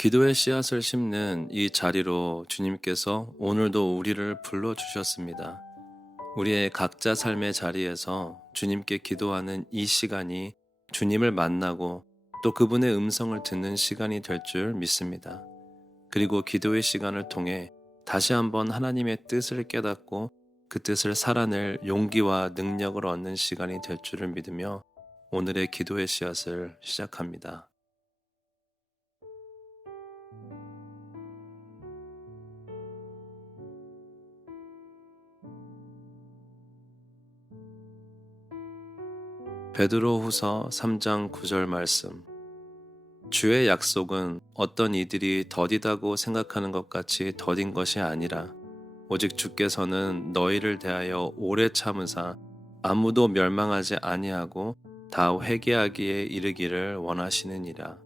기도의 씨앗을 심는 이 자리로 주님께서 오늘도 우리를 불러주셨습니다. 우리의 각자 삶의 자리에서 주님께 기도하는 이 시간이 주님을 만나고 또 그분의 음성을 듣는 시간이 될 줄 믿습니다. 그리고 기도의 시간을 통해 다시 한번 하나님의 뜻을 깨닫고 그 뜻을 살아낼 용기와 능력을 얻는 시간이 될 줄을 믿으며 오늘의 기도의 씨앗을 시작합니다. 베드로후서 3장 9절 말씀. 주의 약속은 어떤 이들이 더디다고 생각하는 것 같이 더딘 것이 아니라 오직 주께서는 너희를 대하여 오래 참으사 아무도 멸망하지 아니하고 다 회개하기에 이르기를 원하시느니라.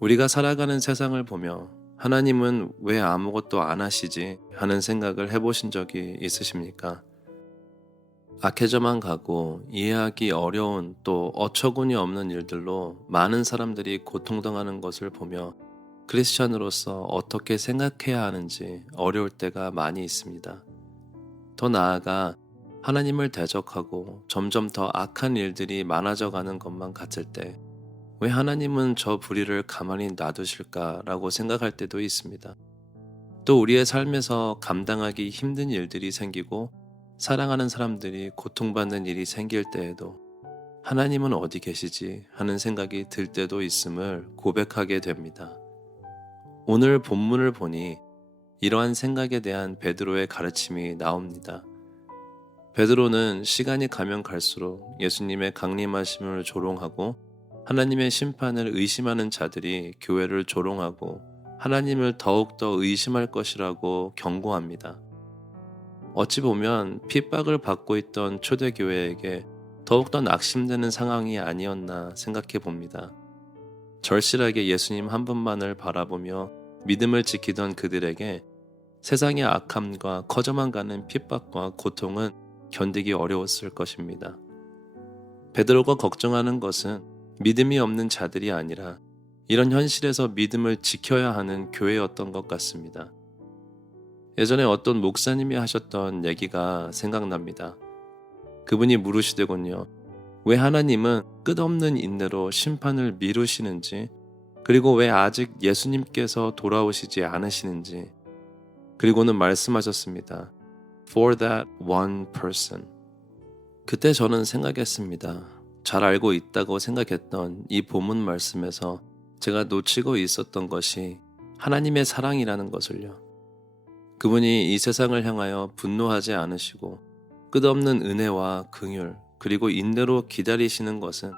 우리가 살아가는 세상을 보며 하나님은 왜 아무것도 안 하시지 하는 생각을 해보신 적이 있으십니까? 악해져만 가고 이해하기 어려운 또 어처구니 없는 일들로 많은 사람들이 고통당하는 것을 보며 크리스천으로서 어떻게 생각해야 하는지 어려울 때가 많이 있습니다. 더 나아가 하나님을 대적하고 점점 더 악한 일들이 많아져 가는 것만 같을 때 왜 하나님은 저 불의를 가만히 놔두실까라고 생각할 때도 있습니다. 또 우리의 삶에서 감당하기 힘든 일들이 생기고 사랑하는 사람들이 고통받는 일이 생길 때에도 하나님은 어디 계시지 하는 생각이 들 때도 있음을 고백하게 됩니다. 오늘 본문을 보니 이러한 생각에 대한 베드로의 가르침이 나옵니다. 베드로는 시간이 가면 갈수록 예수님의 강림하심을 조롱하고 하나님의 심판을 의심하는 자들이 교회를 조롱하고 하나님을 더욱더 의심할 것이라고 경고합니다. 어찌 보면 핍박을 받고 있던 초대교회에게 더욱더 낙심되는 상황이 아니었나 생각해 봅니다. 절실하게 예수님 한 분만을 바라보며 믿음을 지키던 그들에게 세상의 악함과 커져만 가는 핍박과 고통은 견디기 어려웠을 것입니다. 베드로가 걱정하는 것은 믿음이 없는 자들이 아니라 이런 현실에서 믿음을 지켜야 하는 교회였던 것 같습니다. 예전에 어떤 목사님이 하셨던 얘기가 생각납니다. 그분이 물으시되군요. 왜 하나님은 끝없는 인내로 심판을 미루시는지, 그리고 왜 아직 예수님께서 돌아오시지 않으시는지, 그리고는 말씀하셨습니다. For that one person. 그때 저는 생각했습니다. 잘 알고 있다고 생각했던 이 본문 말씀에서 제가 놓치고 있었던 것이 하나님의 사랑이라는 것을요. 그분이 이 세상을 향하여 분노하지 않으시고 끝없는 은혜와 긍휼 그리고 인내로 기다리시는 것은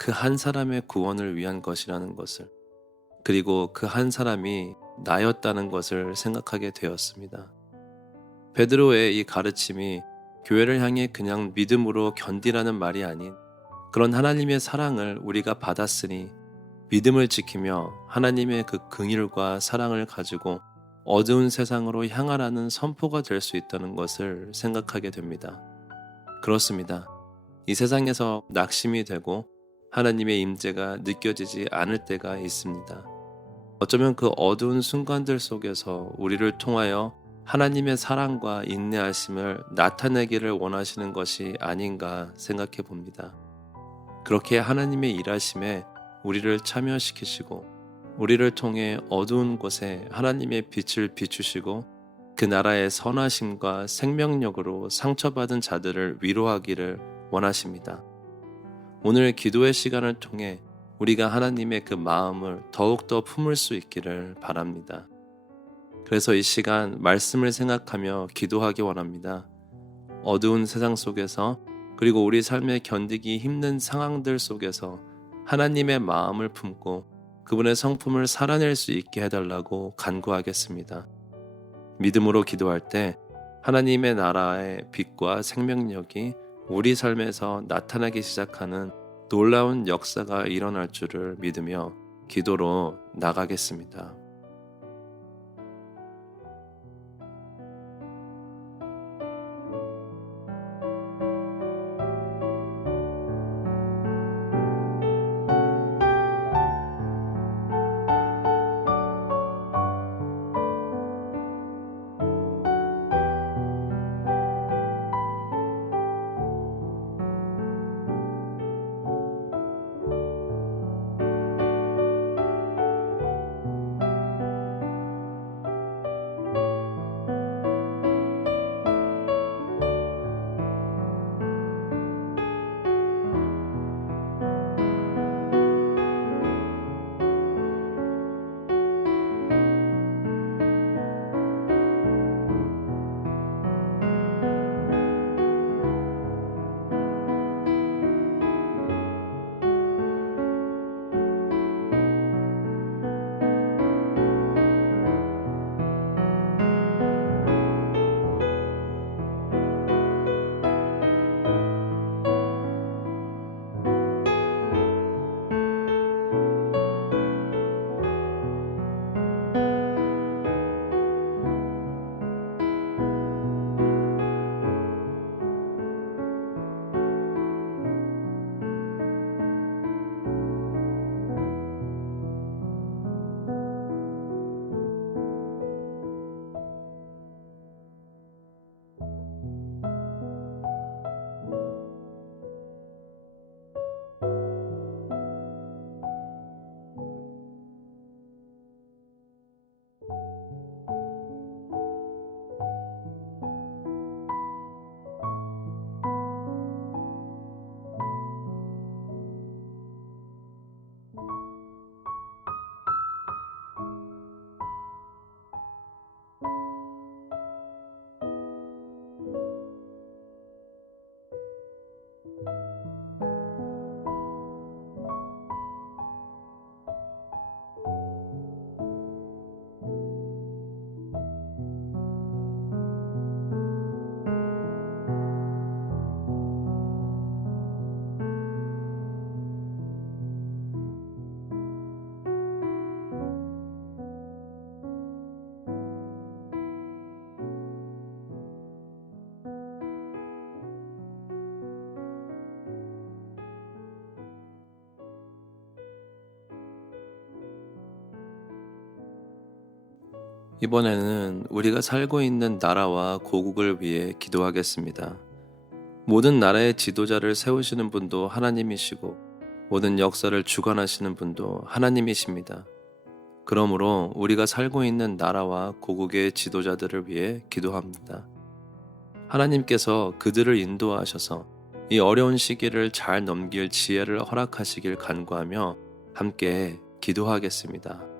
그 한 사람의 구원을 위한 것이라는 것을, 그리고 그 한 사람이 나였다는 것을 생각하게 되었습니다. 베드로의 이 가르침이 교회를 향해 그냥 믿음으로 견디라는 말이 아닌 그런 하나님의 사랑을 우리가 받았으니 믿음을 지키며 하나님의 그 긍휼과 사랑을 가지고 어두운 세상으로 향하라는 선포가 될 수 있다는 것을 생각하게 됩니다. 그렇습니다. 이 세상에서 낙심이 되고 하나님의 임재가 느껴지지 않을 때가 있습니다. 어쩌면 그 어두운 순간들 속에서 우리를 통하여 하나님의 사랑과 인내하심을 나타내기를 원하시는 것이 아닌가 생각해 봅니다. 그렇게 하나님의 일하심에 우리를 참여시키시고 우리를 통해 어두운 곳에 하나님의 빛을 비추시고 그 나라의 선하심과 생명력으로 상처받은 자들을 위로하기를 원하십니다. 오늘 기도의 시간을 통해 우리가 하나님의 그 마음을 더욱더 품을 수 있기를 바랍니다. 그래서 이 시간 말씀을 생각하며 기도하기 원합니다. 어두운 세상 속에서 그리고 우리 삶에 견디기 힘든 상황들 속에서 하나님의 마음을 품고 그분의 성품을 살아낼 수 있게 해달라고 간구하겠습니다. 믿음으로 기도할 때 하나님의 나라의 빛과 생명력이 우리 삶에서 나타나기 시작하는 놀라운 역사가 일어날 줄을 믿으며 기도로 나가겠습니다. 이번에는 우리가 살고 있는 나라와 고국을 위해 기도하겠습니다. 모든 나라의 지도자를 세우시는 분도 하나님이시고 모든 역사를 주관하시는 분도 하나님이십니다. 그러므로 우리가 살고 있는 나라와 고국의 지도자들을 위해 기도합니다. 하나님께서 그들을 인도하셔서 이 어려운 시기를 잘 넘길 지혜를 허락하시길 간구하며 함께 기도하겠습니다.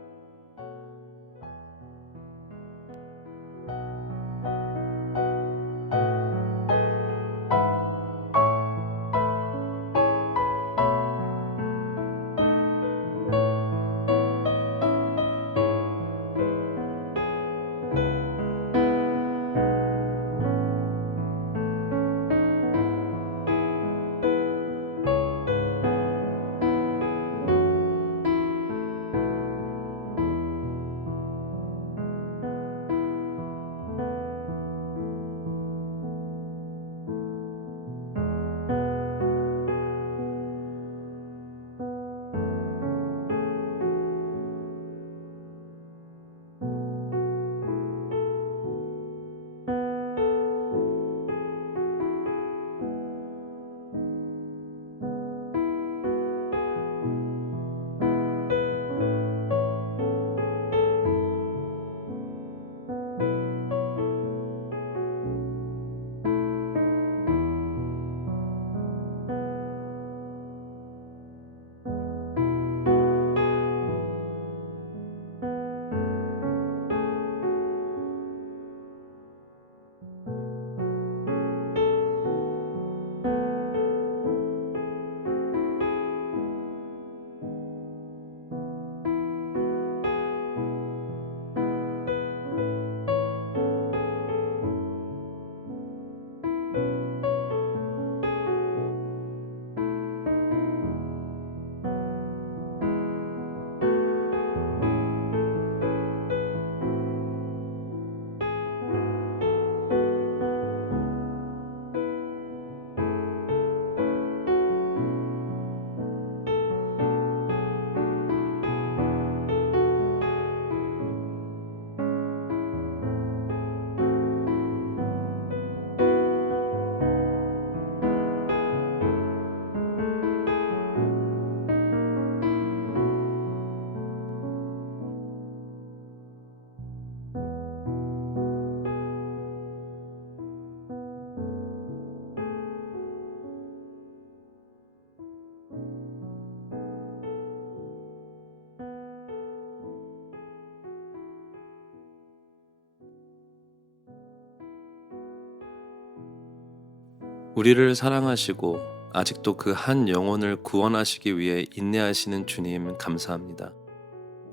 우리를 사랑하시고 아직도 그 한 영혼을 구원하시기 위해 인내하시는 주님 감사합니다.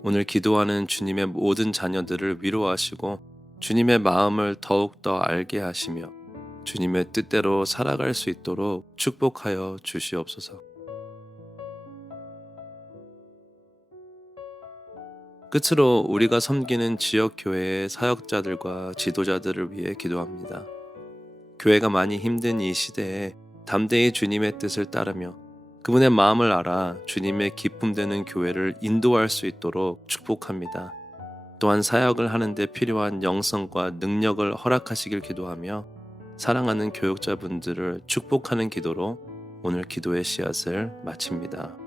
오늘 기도하는 주님의 모든 자녀들을 위로하시고 주님의 마음을 더욱더 알게 하시며 주님의 뜻대로 살아갈 수 있도록 축복하여 주시옵소서. 끝으로 우리가 섬기는 지역교회의 사역자들과 지도자들을 위해 기도합니다. 교회가 많이 힘든 이 시대에 담대히 주님의 뜻을 따르며 그분의 마음을 알아 주님의 기쁨되는 교회를 인도할 수 있도록 축복합니다. 또한 사역을 하는 데 필요한 영성과 능력을 허락하시길 기도하며 사랑하는 교육자분들을 축복하는 기도로 오늘 기도의 씨앗을 마칩니다.